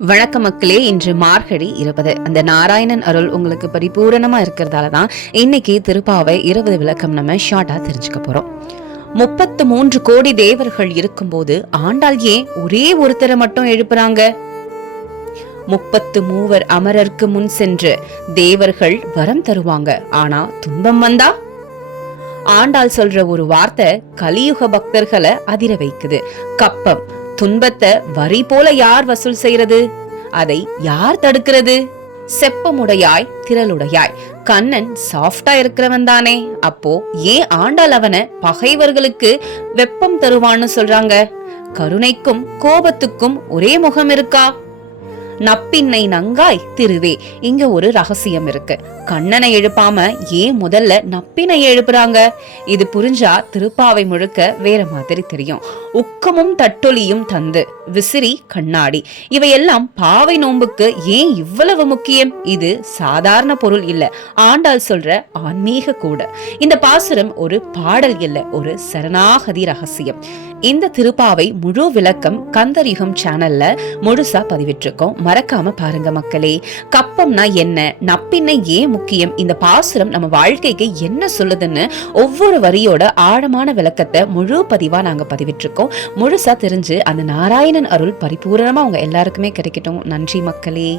வணக்க மக்களே, இன்று மார்கழி 20. அந்த நாராயணன் அருள் உங்களுக்கு பரிபூரணமா இருக்கிறதால தான் இன்னைக்கு திருப்பாவை 20 விளக்கம் நம்ம ஷார்ட்டா தெரிஞ்சுக்க போறோம். 33 கோடி தேவர்கள் இருக்கும்போது ஆண்டாள் ஏன் ஒரே ஒருத்தரை மட்டும் எழுப்புறாங்க? 33 அமரருக்கு முன் சென்று தேவர்கள் வரம் தருவாங்க, ஆனா துன்பம் வந்தா ஆண்டாள் சொல்ற ஒரு வார்த்தை கலியுக பக்தர்களை அதிர வைக்குது. கப்பம் துன்பத்தை வரி போல யார் வசூல் செய்யறது? அதை யார் தடுக்கிறது? செப்பமுடையாய் திரளுடையாய் கண்ணன் சாஃப்டா இருக்கிறவன் தானே. அப்போ ஏன் ஆண்டாள் அவனை பகைவர்களுக்கு வெப்பம் தருவான்னு சொல்றாங்க? கருணைக்கும் கோபத்துக்கும் ஒரே முகம் இருக்கா? நப்பின்னை நங்காய் திருவே. இங்க ஒரு ரகசியம் இருக்கு. கண்ணனை எழுப்பாம ஏன் முதல்ல நப்பினை எழுப்புறாங்க? இது புரிஞ்சா திருப்பாவை முழுக்க வேற மாதிரி தெரியும். உக்கமும் தட்டொலியும் தந்து விசிறி கண்ணாடி இவையெல்லாம் பாவை நோன்புக்கு ஏன் இவ்வளவு முக்கியம்? இது சாதாரண பொருள் இல்ல, ஆண்டாள் சொல்ற ஆன்மீக கூட. இந்த பாசுரம் ஒரு பாடல் இல்ல, ஒரு சரணாகதி ரகசியம். இந்த திருப்பாவை முழு விளக்கம் கந்தர் யுகம் சேனல்ல முழுசா பதிவிட்டிருக்கோம், மறக்காம பாருங்க மக்களே. கப்பம்னா என்ன, நப்பின்னை ஏன் முக்கியம், இந்த பாசுரம் நம்ம வாழ்க்கைக்கு என்ன சொல்லுதுன்னு ஒவ்வொரு வரியோட ஆழமான விளக்கத்தை முழு பதிவா நாங்க பதிவிட்டிருக்கோம். முழுசா தெரிஞ்சு அந்த நாராயணன் அருள் பரிபூரணமா உங்க எல்லாருக்குமே கிடைக்கட்டும். நன்றி மக்களே.